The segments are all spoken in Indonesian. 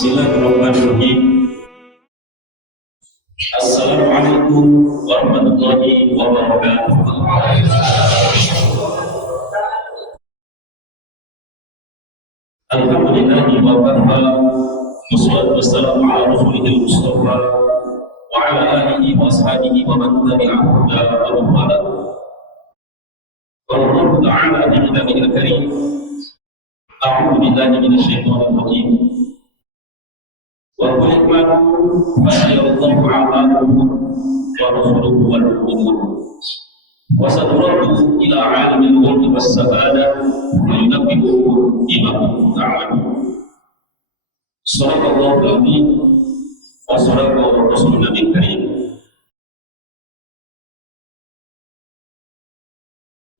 Bismillahirrahmanirrahim. Assalamualaikum warahmatullahi wabarakatuh. Alhamdulillahi wa kafa, wassalatu wassalamu ala rasulihil mustafa wa ala alihi wa ashabihi wa man tabi'ahum bi ihsan ila yaumil Wallahu ta'ala bi kitabihil karim. A'udzu billahi minasy syaithanir rajim. Wa qul i'malu falyarallahu 'amalukum wa rasuluhu wal mu'minun. Wa saturadu ila 'alimil ghaibi was shahada wa yunabbi'ukum bima kuntum ta'malun. Shallallahul alaihi wa sallam rasulun nabiyil karim.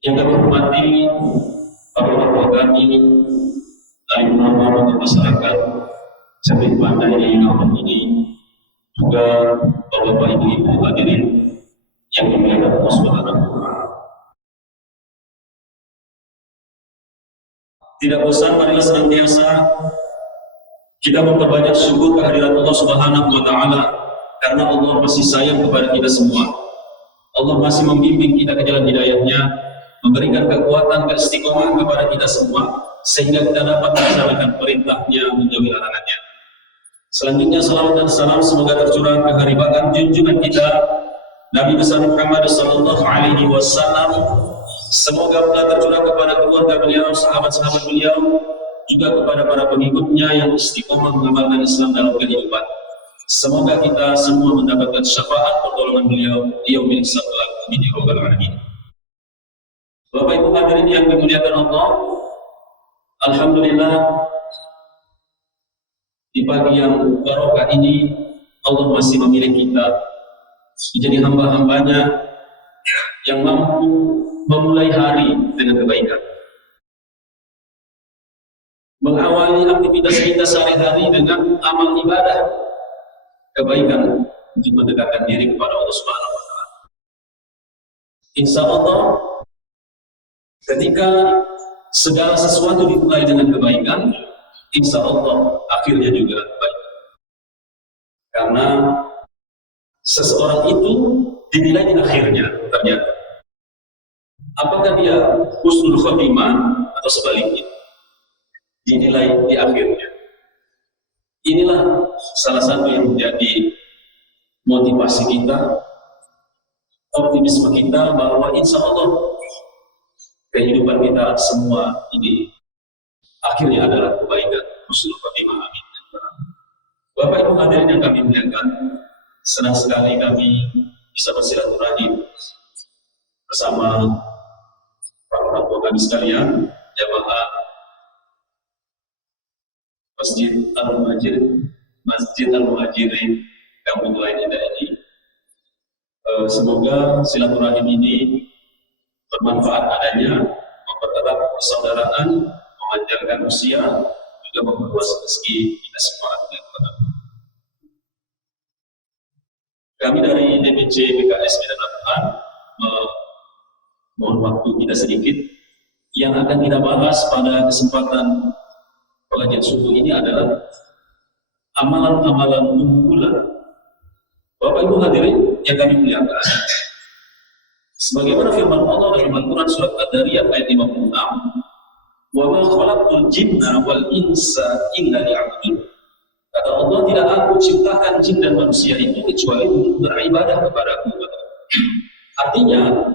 Yang kami hormati para ulama kami, alim ulama dan masyarakat seperti pandai yang ini, juga bapak-bapak ibu-ibu hadirin yang dimuliakan Allah Subhanahu wa Ta'ala. Tidak bosan, marilah senantiasa kita memperbanyak syukur kehadiran Allah Subhanahu wa Ta'ala, karena Allah masih sayang kepada kita semua. Allah masih membimbing kita ke jalan hidayahnya, memberikan kekuatan keistiqomahan kepada kita semua, sehingga kita dapat melaksanakan perintahnya, menjauhi larangannya. Selanjutnya salawat dan salam semoga tercurah ke haribakan junjungan kita Nabi besar Muhammad sallallahu alaihi wasallam. Semoga pula tercurah kepada keluarga beliau, sahabat-sahabat beliau, juga kepada para pengikutnya yang istiqomah mengamalkan Islam dalam kehidupan. Semoga kita semua mendapatkan syafaat pertolongan beliau di yaumil hisab amin ya rabbal alamin. Bapak Ibu hadirin yang dimuliakan Allah, alhamdulillah di pagi yang barokah ini Allah masih memilih kita menjadi hamba-hambanya yang mampu memulai hari dengan kebaikan, mengawali aktivitas kita sehari-hari dengan amal ibadah kebaikan untuk mendekatkan diri kepada Allah Subhanahu wa Ta'ala. Insya Allah, ketika segala sesuatu dimulai dengan kebaikan, insya Allah akhirnya juga baik. Karena seseorang itu dinilai di akhirnya ternyata. Apakah dia husnul khotimah atau sebaliknya? Dinilai di akhirnya. Inilah salah satu yang menjadi motivasi kita, optimisme kita, bahwa insya Allah kehidupan kita semua ini akhirnya adalah kebaikan, husnul khotimah, amin. Bapak Ibu hadirin yang kami muliakan, senang sekali kami bisa bersilaturahim bersama para orang tua kami sekalian, jamaah Masjid Al-Muhajirin Kampung Lain Indah ini. Semoga silaturahim ini bermanfaat adanya, mempererat persaudaraan, memanjangkan usia, juga memperluas rezeki kita semua. Kami dari DPC PKS Medan Labuhan mohon waktu kita sedikit. Yang akan kita bahas pada kesempatan pengajian subuh ini adalah amalan-amalan unggulan. Bapak Ibu hadirin yang kami muliakan, sebagaimana firman Allah dalam Al-Quran surat Ad-Dariyat ayat 56, "Wa ma khalaqtul jinna wal insa illa liya'budun." Kata Allah, tidak aku ciptakan jin dan manusia itu kecuali untuk beribadah kepadaku. Artinya,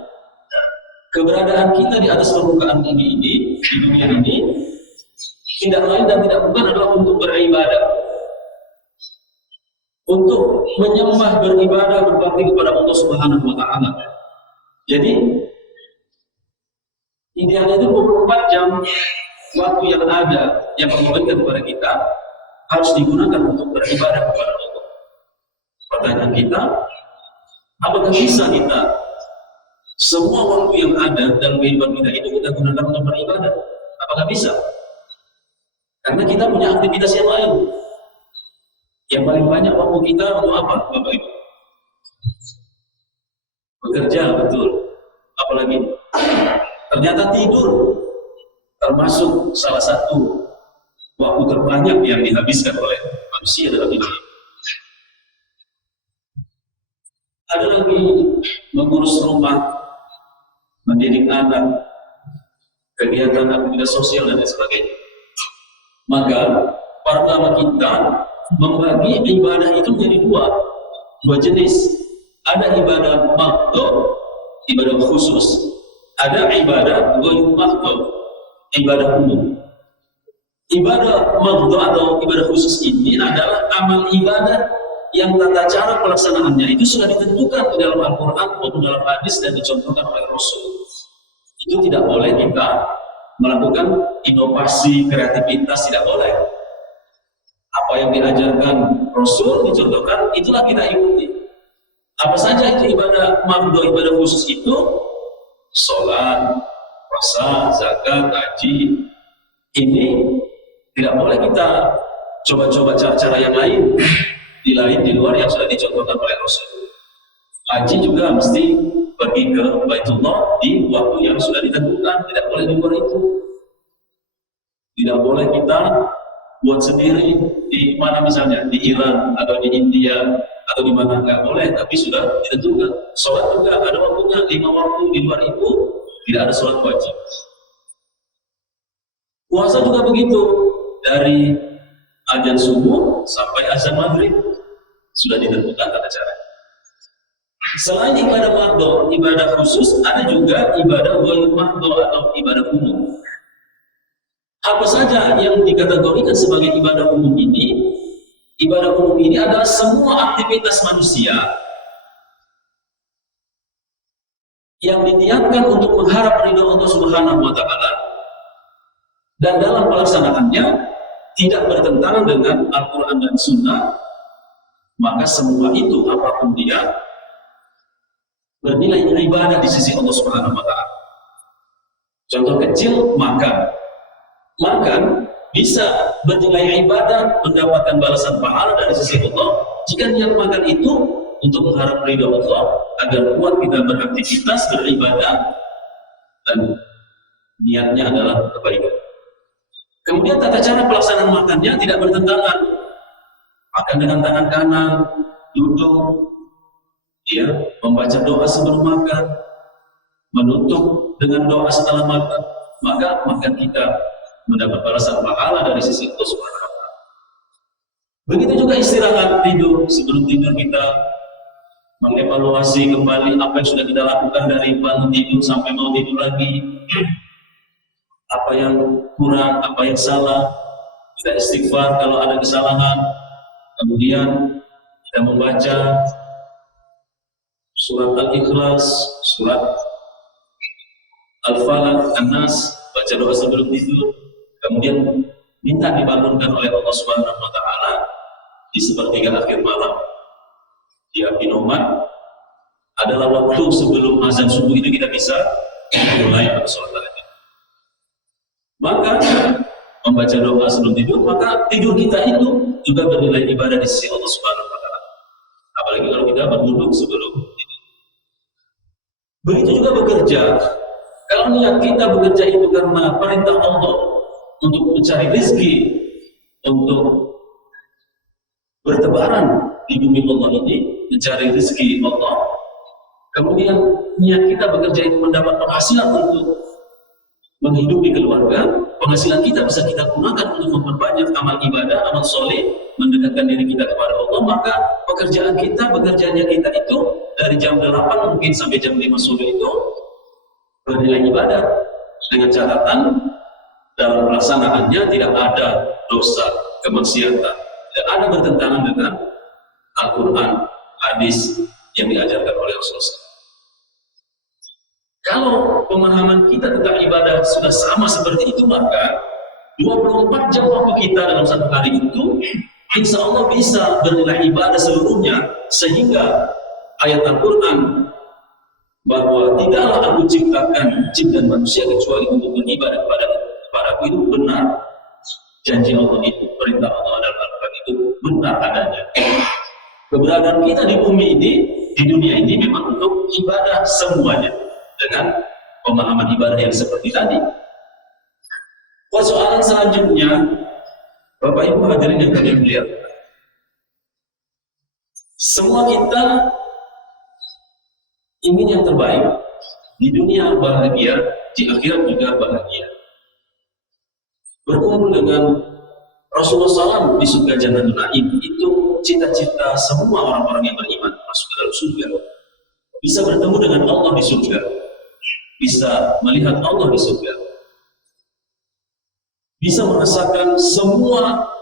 keberadaan kita di atas permukaan bumi ini, di dunia ini, tidak lain dan tidak bukan adalah untuk beribadah, untuk menyembah, beribadah, berbakti kepada Allah Subhanahu wa Ta'ala. Jadi idealnya itu 24 jam waktu yang ada, yang Allah berikan kepada kita, harus digunakan untuk beribadah kepada Allah. Pertanyaan kita, apakah bisa kita semua waktu yang ada dalam kehidupan kita itu kita gunakan untuk beribadah? Apakah bisa? Karena kita punya aktivitas yang lain. Yang paling banyak waktu kita untuk apa, Bapak Ibu? Bekerja, betul. Apalagi ternyata tidur termasuk salah satu waktu terbanyak yang dihabiskan oleh manusia dalam hidup ini. Ada lagi mengurus rumah, mendidik anak, kegiatan aktivitas sosial dan lain sebagainya. Maka para ulama kita membagi ibadah itu menjadi dua jenis. Ada ibadah makhdhu, ibadah khusus. Ada ibadah ghairu makhdhu, ibadah umum. Ibadah makhdhu atau ibadah khusus ini adalah amal ibadah yang tata cara pelaksanaannya itu sudah ditentukan di dalam Al-Quran maupun dalam hadis dan dicontohkan oleh Rasul. Itu tidak boleh kita melakukan inovasi, kreativitas, tidak boleh. Apa yang diajarkan Rasul, dicontohkan, itulah kita ikuti. Apa saja itu ibadah makhdhu, ibadah khusus itu? Sholat, puasa, zakat, haji. Ini tidak boleh kita coba-coba cara-cara yang lain, di luar yang sudah dicontohkan oleh Rasul. Haji juga mesti pergi ke Baitullah di waktu yang sudah ditentukan, tidak boleh di luar itu. Tidak boleh kita buat sendiri di mana, misalnya di Iran atau di India atau di mana, nggak boleh, tapi sudah ditentukan. Sholat juga ada waktunya, 5 waktu, di luar itu tidak ada sholat wajib. Puasa juga begitu, dari azan subuh sampai azan maghrib sudah ditentukan tata cara. Selain ibadah makhdhu, ibadah khusus, ada juga ibadah ghairu makhdhu atau ibadah umum. Apa saja yang dikategorikan sebagai ibadah umum ini? Ibadah umum ini adalah semua aktivitas manusia yang diniatkan untuk mengharap ridho Allah Subhanahu wa Ta'ala, dan dalam pelaksanaannya tidak bertentangan dengan Al-Quran dan Sunnah, maka semua itu apapun dia bernilai ibadah di sisi Allah Subhanahu wa Ta'ala. Contoh kecil, makan bisa bernilai ibadah, mendapatkan balasan pahala dari sisi Allah jika niat makan itu untuk mengharap ridho Allah agar kuat kita beraktivitas, beribadah, dan niatnya adalah kebaikan. Kemudian tata cara pelaksanaan makannya tidak bertentangan. Makan dengan tangan kanan, duduk, membaca doa sebelum makan, menutup dengan doa setelah makan, maka makan kita mendapat balasan pahala dari sisi Allah Subhanahu wa Ta'ala. Begitu juga istirahat, tidur. Sebelum tidur kita mengevaluasi kembali apa yang sudah kita lakukan dari bangun tidur sampai mau tidur lagi. Apa yang kurang, apa yang salah, kita istighfar kalau ada kesalahan. Kemudian kita membaca surat Al-Ikhlas, surat Al-Falaq, An-Nas, baca doa sebelum tidur. Kemudian minta dibangunkan oleh Allah Subhanahu wa Ta'ala di sepertiga akhir malam. Di Abi Nu'man adalah waktu sebelum azan subuh itu kita bisa mulai sholat tahajud. Maka membaca doa sebelum tidur, maka tidur kita itu juga bernilai ibadah di sisi Allah Subhanahu wa Ta'ala. Apalagi kalau kita berduduk sebelum tidur. Begitu juga bekerja. Kalau niat kita bekerja itu karena perintah Allah untuk mencari rezeki, untuk bertebaran di bumi Allah ini, mencari rezeki Allah. Kemudian niat kita bekerja itu mendapat penghasilan untuk menghidupi keluarga, penghasilan kita bisa kita gunakan untuk memperbanyak amal ibadah, amal soleh, mendekatkan diri kita kepada Allah. Maka bekerjaannya kita itu dari jam 8 mungkin sampai jam 5 sore itu bernilai ibadah, dengan catatan dalam pelaksanaannya tidak ada dosa, kemaksiatan, tidak ada bertentangan dengan Al-Quran, hadis yang diajarkan oleh Rasulullah. Kalau pemahaman kita tentang ibadah sudah sama seperti itu, maka 24 jam waktu kita dalam satu hari itu insya Allah bisa bernilai ibadah seluruhnya, sehingga ayat Al-Quran bahwa tidaklah aku ciptakan jin dan manusia kecuali untuk beribadah kepadaku itu benar. Janji Allah itu, perintah Allah dalam Al-Quran itu benar adanya. Keberadaan kita di bumi ini, di dunia ini memang untuk ibadah semuanya, dengan pemahaman ibadah yang seperti tadi. Persoalan selanjutnya, Bapak Ibu hadirin yang kami muliakan, Semua kita ingin yang terbaik. Di dunia bahagia, di akhirat juga bahagia. Berkumpul dengan Rasulullah SAW di surga Jannatul Naim itu cita-cita semua orang-orang yang beriman masuk ke dalam surga. Bisa bertemu dengan Allah di surga, bisa melihat Allah di surga, bisa merasakan semua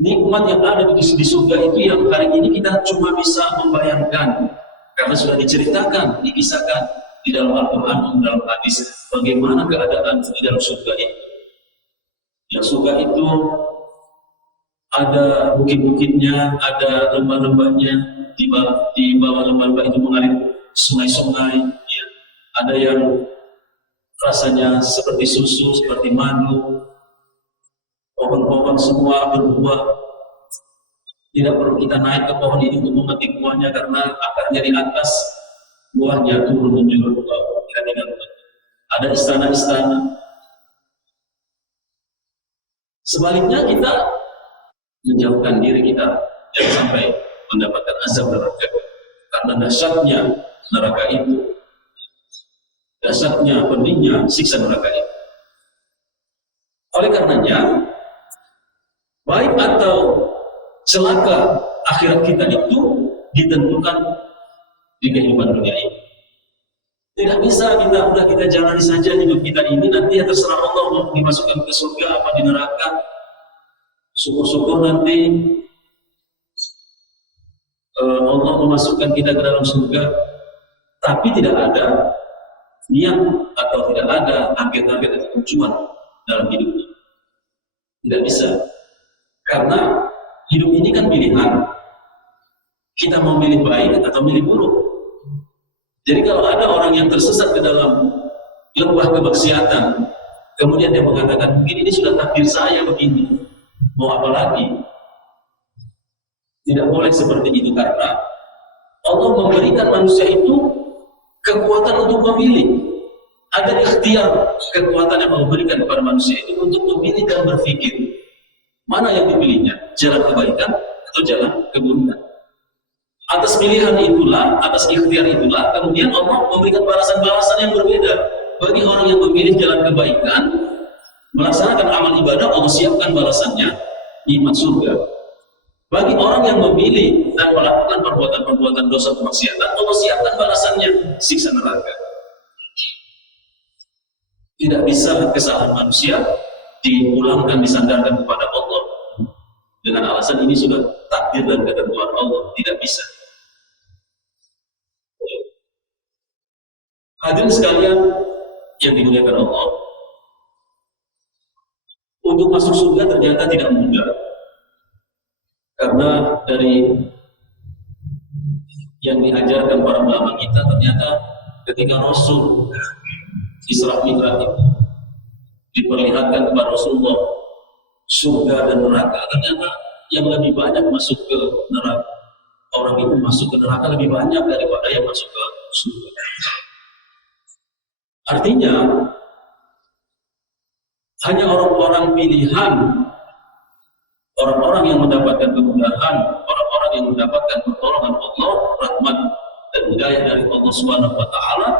nikmat yang ada di surga itu yang hari ini kita cuma bisa membayangkan karena sudah diceritakan, dikisahkan di dalam Al-Quran, dalam hadis bagaimana keadaan di dalam surga itu. Yang surga itu ada bukit-bukitnya, ada lembah-lembahnya, di bawah lembah-lembah itu mengalir sungai-sungai, ya. Ada yang rasanya seperti susu, seperti madu, pohon-pohon semua berbuah. Tidak perlu kita naik ke pohon ini untuk memetik buahnya karena akarnya di atas, buahnya turun menuju ke bawah. Ada istana-istana. Sebaliknya kita menjauhkan diri kita jangan sampai mendapatkan azab neraka karena dahsyatnya neraka itu, dahsyatnya pedihnya siksa neraka itu. Oleh karenanya, baik atau celaka akhirat kita itu ditentukan di kehidupan dunia ini. Tidak bisa kita jalani saja hidup kita ini, nanti ya terserah Allah mau dimasukkan ke surga apa di neraka. Syukur-syukur nanti Allah memasukkan kita ke dalam surga, tapi tidak ada niat atau tidak ada target-target atau tujuan dalam hidup ini. Tidak bisa, karena hidup ini kan pilihan. Kita mau milih baik atau milih buruk. Jadi kalau ada orang yang tersesat ke dalam lembah kemaksiatan, kemudian dia mengatakan, mungkin ini sudah takdir saya begini, mau apa lagi? Tidak boleh seperti itu karena Allah memberikan manusia itu kekuatan untuk memilih. Ada ikhtiar, kekuatan yang Allah berikan kepada manusia itu untuk memilih dan berpikir. Mana yang dipilihnya? Jalan kebaikan atau jalan keburukan? Atas pilihan itulah, atas ikhtiar itulah, kemudian Allah memberikan balasan-balasan yang berbeda. Bagi orang yang memilih jalan kebaikan, melaksanakan amal ibadah, Allah siapkan balasannya, nikmat surga. Bagi orang yang memilih dan melakukan perbuatan-perbuatan dosa kemaksiatan, Allah siapkan balasannya, siksa neraka. Tidak bisa kesalahan manusia dipulangkan, disandarkan kepada Allah dengan alasan ini sudah takdir dan ketentuan Allah. Tidak bisa. Hadirin sekalian yang dimuliakan Allah, untuk masuk surga ternyata tidak mudah, karena dari yang diajarkan para ulama kita, ternyata ketika Rasul Isra Mi'raj itu diperlihatkan kepada Rasulullah surga dan neraka, ternyata yang lebih banyak masuk ke neraka, orang itu masuk ke neraka lebih banyak daripada yang masuk ke surga. Artinya hanya orang-orang pilihan, orang-orang yang mendapatkan kemudahan, orang-orang yang mendapatkan pertolongan Allah, rahmat dan hidayah dari Allah Subhanahu wa Ta'ala,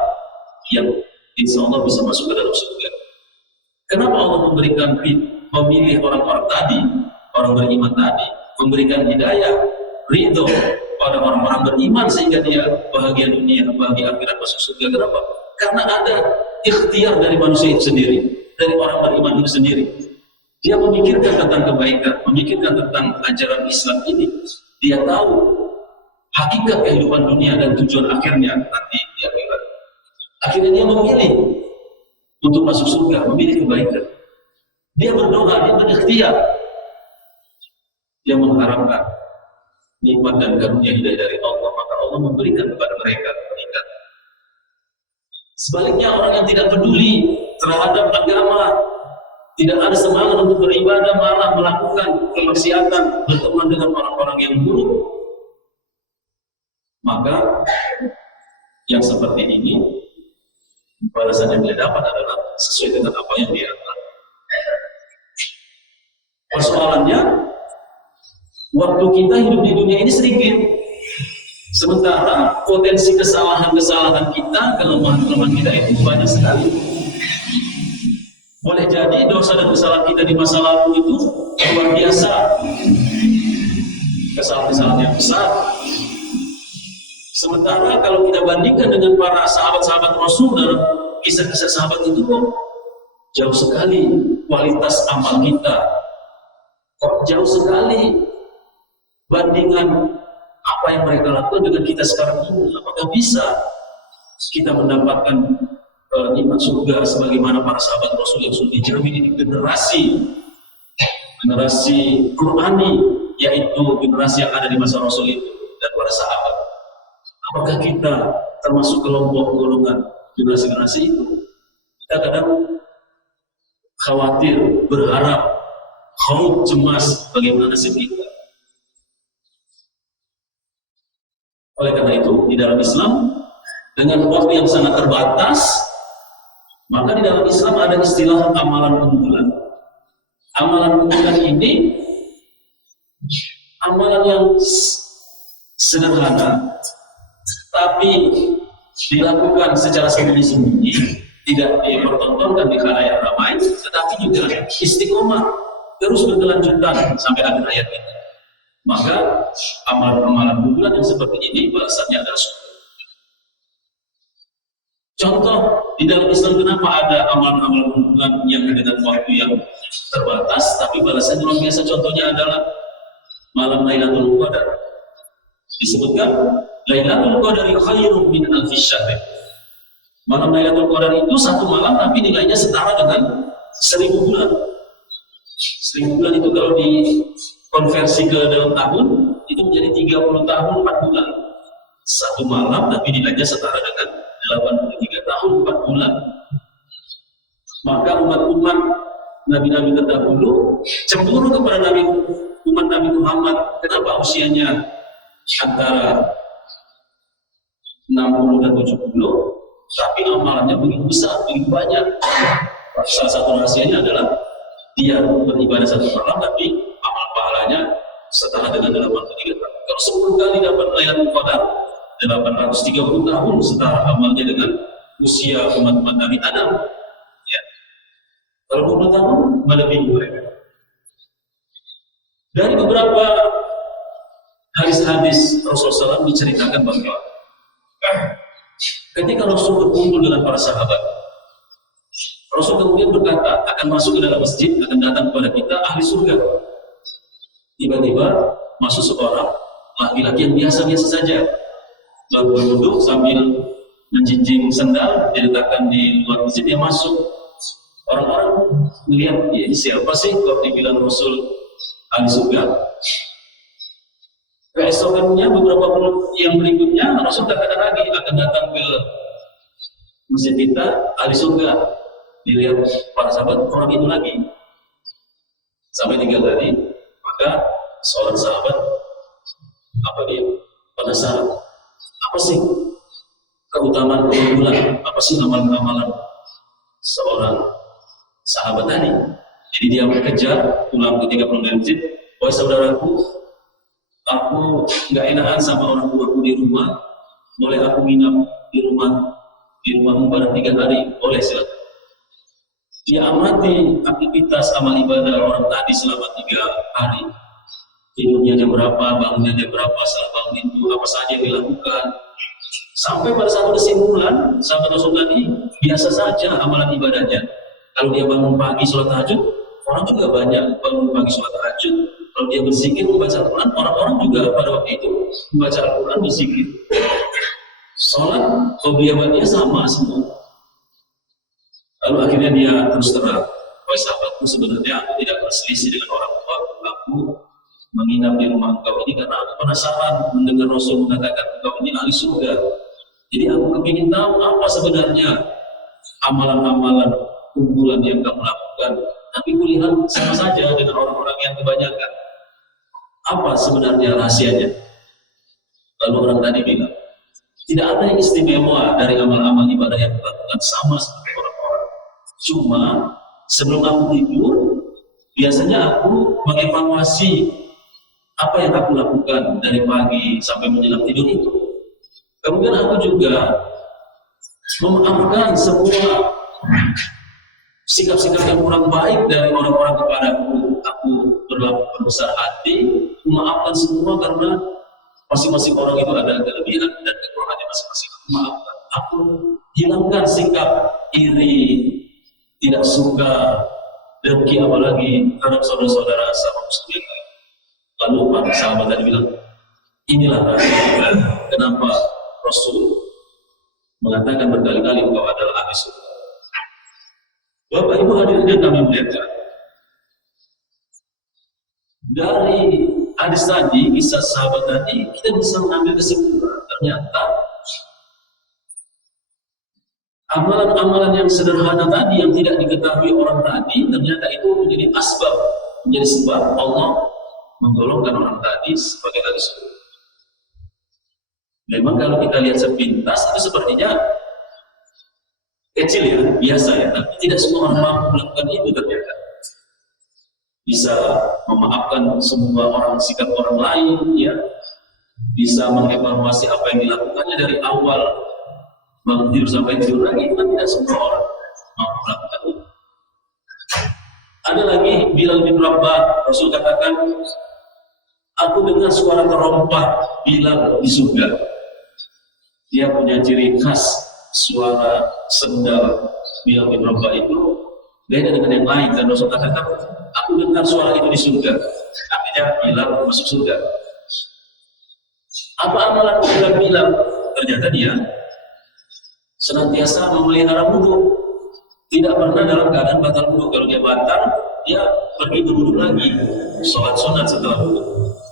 yang insya Allah bisa masuk ke dalam surga. Kenapa Allah memilih orang-orang tadi, orang beriman tadi, memberikan hidayah, ridho pada orang-orang beriman sehingga dia bahagia dunia, bahagia akhirat, masuk surga? Kenapa? Karena ada ikhtiar dari manusia itu sendiri, dari orang beriman itu sendiri. Dia memikirkan tentang kebaikan, memikirkan tentang ajaran Islam ini. Dia tahu hakikat kehidupan dunia dan tujuan akhirnya nanti di akhirat. Akhirnya dia memilih untuk masuk surga, memilih kebaikan. Dia berdoa, dia berikhtiar. Dia mengharapkan nikmat dan karunia hidayah dari Allah, maka Allah memberikan kepada mereka kebaikan. Sebaliknya orang yang tidak peduli terhadap agama, tidak ada semangat untuk beribadah, malah melakukan kemaksiatan, berteman dengan orang-orang yang buruk, maka yang seperti ini balasan yang dia dapat adalah sesuai dengan apa yang dia lakukan. Persoalannya Waktu kita hidup di dunia ini sedikit. Sementara potensi kesalahan-kesalahan kita, kelemahan-kelemahan kita itu banyak sekali. Boleh jadi dosa dan kesalahan kita di masa lalu itu luar biasa. Kesalahan-kesalahan yang besar. Sementara kalau kita bandingkan dengan para sahabat-sahabat Rasul dan kisah-kisah sahabat itu jauh sekali kualitas amal kita. Jauh sekali bandingan apa yang mereka lakukan dengan kita sekarang ini. Apakah bisa kita mendapatkan nikmat surga sebagaimana para sahabat Rasul yang sudah dijamin di generasi Qur'ani, yaitu generasi yang ada di masa Rasul itu dan para sahabat? Apakah kita termasuk kelompok golongan generasi-generasi itu? Kita kadang khawatir, berharap, khauf, cemas bagaimana nasib kita. Oleh karena itu, di dalam Islam dengan waktu yang sangat terbatas, maka di dalam Islam ada istilah amalan unggulan. Amalan unggulan ini amalan yang sederhana, tapi dilakukan secara sembunyi-sembunyi, tidak dipertontonkan di khalayak ramai, tetapi juga istiqomah terus berkelanjutan sampai akhir hayat kita. Maka amalan-amalan unggulan yang seperti ini balasannya adalah surga. Contoh di dalam Islam, kenapa ada amalan-amalan unggulan yang dengan waktu yang terbatas tapi balasannya luar biasa? Contohnya adalah malam Lailatul Qadar. Disebutkan Lailatul Qadar khairun min alfi syahr. Malam Lailatul Qadar itu satu malam tapi nilainya setara dengan 1000 bulan. 1000 bulan itu kalau dikonversi ke dalam tahun itu menjadi 30 tahun 4 bulan. Satu malam tapi nilainya setara dengan 83 tahun 4 bulan. Maka umat-umat Nabi-Nabi terdahulu cemburu kepada umat Nabi Muhammad. Kenapa usianya antara 60 dan 70, tapi amalannya begitu besar, begitu banyak? Salah satu rahasianya adalah dia beribadah satu malam, tapi amal pahalanya setara dengan 83 tahun. Kalau 10 kali dapat Lailatul Qadar, 830 tahun setara amalnya dengan usia umat-umat Nabi Adam. Ya. Kalau 20 tahun melebihi mereka. Dari beberapa hadis-hadis Rasulullah SAW diceritakan bahwa ketika Rasul berkumpul dengan para sahabat, Rasul kemudian berkata, akan masuk ke dalam masjid, akan datang kepada kita ahli surga. Tiba-tiba masuk seorang laki-laki yang biasa-biasa saja, lalu duduk sambil menjinjing sendal, diletakkan di luar masjid, dia masuk. Orang-orang melihat, ya, siapa sih kalau dibilang Rasul ahli surga? Keesokannya beberapa bulan yang berikutnya Rasul katakan lagi akan datang ke masjid kita ahli surga. Dilihat para sahabat, orang itu lagi sampai 3 kali. Maka seorang sahabat penasaran, apa sih keutamaan keunggulan, apa sih amalan-amalan seorang sahabat tadi? Jadi dia mengejar pulang ketika pulang dari masjid, wahai saudaraku, aku nggak enakan sama orang tuaku di rumah, boleh aku nginap di rumahmu pada 3 hari? Boleh, silakan. Dia amati aktivitas amal ibadah orang tadi selama 3 hari. Tidurnya jam berapa, bangunnya jam berapa, setelah bangun itu apa saja yang dilakukan. Sampai pada satu kesimpulan, sahabat Rasul tadi biasa saja amalan ibadahnya. Kalau dia bangun pagi sholat tahajud, orang juga banyak bangun pagi sholat tahajud. Kalau dia berzikir membaca Al-Quran, orang-orang juga pada waktu itu membaca Al-Quran, berzikir. Sholat, dia sama semua. Lalu akhirnya dia terus terang, wahai sahabatku, sebenarnya aku tidak berselisih dengan orang tua. Aku menginap di rumah engkau ini karena aku penasaran mendengar Rasul mengatakan engkau ini ahli surga. Jadi aku ingin tahu apa sebenarnya amalan-amalan unggulan yang kamu lakukan. Tapi kulihat sama saja dengan orang-orang yang kebanyakan. Apa sebenarnya rahasianya? Lalu orang tadi bilang, tidak ada yang istimewa dari amal-amal ibadah yang dilakukan, sama seperti orang-orang. Cuma sebelum aku tidur, biasanya aku mengevaluasi apa yang aku lakukan dari pagi sampai menjelang tidur itu. Kemudian aku juga memaafkan semua sikap-sikap yang kurang baik dari orang-orang kepadaku. Aku berlaku berbesar hati, memaafkan semua karena masing-masing orang itu ada kelebihan dan kekurangannya masing-masing. Aku maafkan. Aku hilangkan sikap iri, tidak suka, dengki apalagi terhadap saudara-saudara sama muslim. Lalu Pak sahabat tadi bilang, inilah kenapa Rasul mengatakan berkali-kali engkau adalah ahli surga. Bapak Ibu hadirin yang kami muliakan, dari hadis tadi, kisah sahabat tadi, kita bisa mengambil kesimpulan ternyata amalan-amalan yang sederhana tadi yang tidak diketahui orang tadi, ternyata itu menjadi asbab, menjadi sebab Allah menggolongkan orang tadi sebagai ahli surga. Memang kalau kita lihat sepintas itu sepertinya kecil ya, biasa ya, tapi tidak semua orang mampu melakukan itu ternyata. Bisa memaafkan semua orang, sikap orang lain, ya, bisa mengevaluasi apa yang dilakukannya dari awal bangun tidur sampai tidur lagi, itu tidak semua orang mampu melakukan itu. Ada lagi Bilal bin Rabah, Rasul katakan, aku dengar suara terompak Bilal di surga. Dia punya ciri khas suara sendal Bilal bin Rabah itu beda dengan yang lain, dan Rasul katakan, aku dengar suara itu di surga. Artinya Bilal masuk surga. Apa amalan Bilal? Ternyata dia senantiasa memelihara wudu, tidak pernah dalam keadaan batal wudu. Kalau dia batal, dia pergi berwudu lagi, sholat sunat setelah wudu,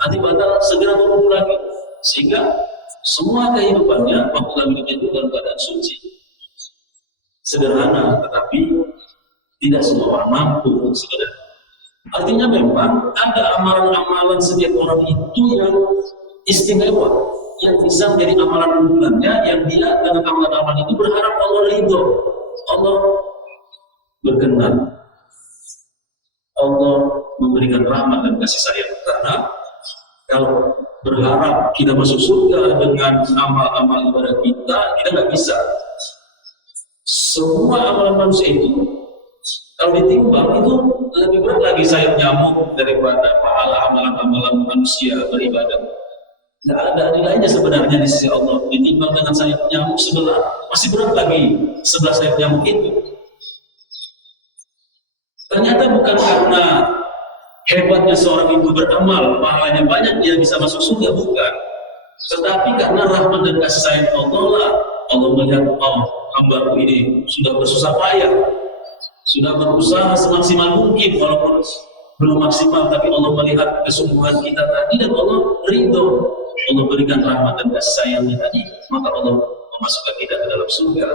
nanti batal segera berwudu lagi, sehingga semua kehidupannya waktu dalam hidupnya itu dalam keadaan suci. Sederhana, tetapi tidak semua orang mampu sebenarnya. Artinya memang ada amalan-amalan setiap orang itu yang istimewa, yang bisa menjadi amalan unggulannya, yang dia dengan amalan-amalan itu berharap Allah ridho, Allah berkenan, Allah memberikan rahmat dan kasih sayang. Karena kalau berharap kita masuk surga dengan amal-amal ibadah kita nggak bisa. Semua amalan manusia itu kalau ditimbang itu lebih berat lagi sayap nyamuk daripada pahala amalan-amalan manusia beribadah. Nggak ada nilainya sebenarnya di sisi Allah. Ditimbang dengan sayap nyamuk sebelah, masih berat lagi sebelah sayap nyamuk itu. Ternyata bukan karena hebatnya seorang itu beramal, pahalanya banyak, dia bisa masuk surga, bukan. Tetapi karena rahmat dan kasih sayang Allah lah, Allah melihat, oh, hamba ini sudah bersusah payah, sudah berusaha semaksimal mungkin, walaupun belum maksimal, tapi Allah melihat kesungguhan kita tadi dan Allah ridho, Allah berikan rahmat dan kasih sayangnya tadi, maka Allah memasukkan kita ke dalam surga.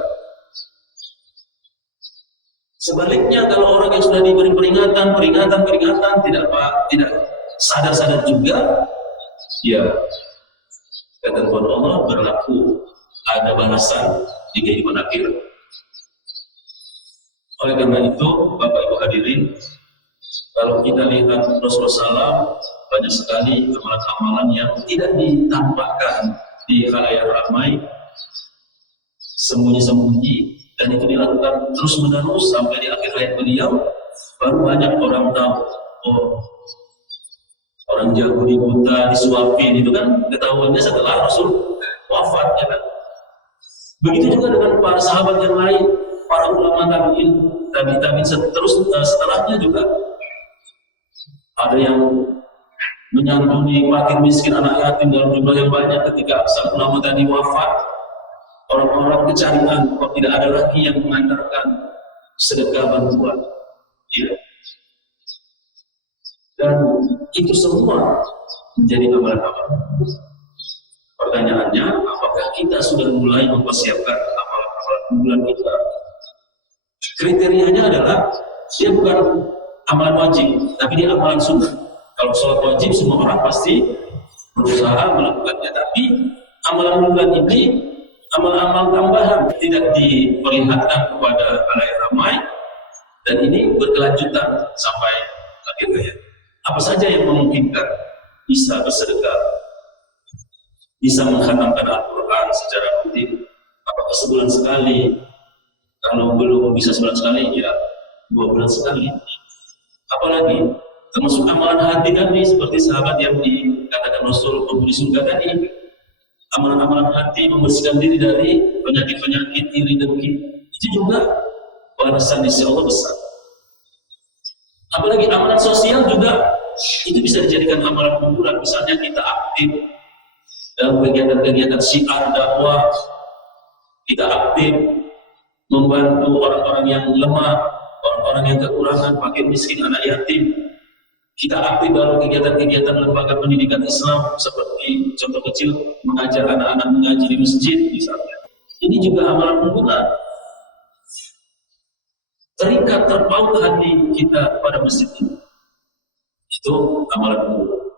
Sebaliknya kalau orang yang sudah diberi peringatan tidak sadar juga, ya ketentuan Allah berlaku, ada balasan di kehidupan akhir. Oleh karena itu, Bapak Ibu hadirin, kalau kita lihat Rasulullah SAW, banyak sekali amalan-amalan yang tidak ditampakkan di khalayak ramai, sembunyi-sembunyi, dan itu dilakukan terus-menerus sampai di akhir hayat beliau, baru banyak orang tahu. Oh, orang Yahudi buta disuapin itu kan ketahuannya setelah Rasul wafat, ya kan? Begitu juga dengan para sahabat yang lain, para ulama tabi'in terus setelahnya juga ada yang menyantuni fakir miskin, anak yatim dalam jumlah yang banyak ketika sang ulama tadi wafat. Orang-orang kecarian, kok tidak ada lagi yang mengantarkan sedekah bantuan, ya. Dan itu semua menjadi amalan-amalan. Pertanyaannya, apakah kita sudah mulai mempersiapkan amalan-amalan unggulan kita? Kriterianya adalah dia bukan amalan wajib, tapi dia amalan sunnah. Kalau sholat wajib, semua orang pasti berusaha melakukannya, tapi amalan unggulan ini, amal-amal tambahan tidak diperlihatkan kepada khalayak ramai, dan ini berkelanjutan sampai akhir hayat. Apa saja yang memungkinkan? bisa bersedekah, bisa menghatamkan Al-Quran secara rutin, apakah sebulan sekali? Kalau belum bisa sebulan sekali, ya 2 bulan sekali. Apalagi termasuk amalan hati tadi, seperti sahabat yang dikatakan Rasul penghuni surga tadi, amalan-amalan hati, membersihkan diri dari penyakit-penyakit iri dengki, itu juga balasan di sisi Allah besar. Apalagi amalan sosial juga itu bisa dijadikan amalan unggulan. Misalnya kita aktif dalam kegiatan-kegiatan syiar dakwah, kita aktif membantu orang-orang yang lemah, orang-orang yang kekurangan, fakir miskin, anak yatim. Kita aktif dalam kegiatan-kegiatan lembaga pendidikan Islam, seperti contoh kecil mengajar anak-anak mengaji di masjid misalnya. Ini juga amalan unggulan. Terikat terpaut hati kita pada masjid ini. Itu amalan unggulan.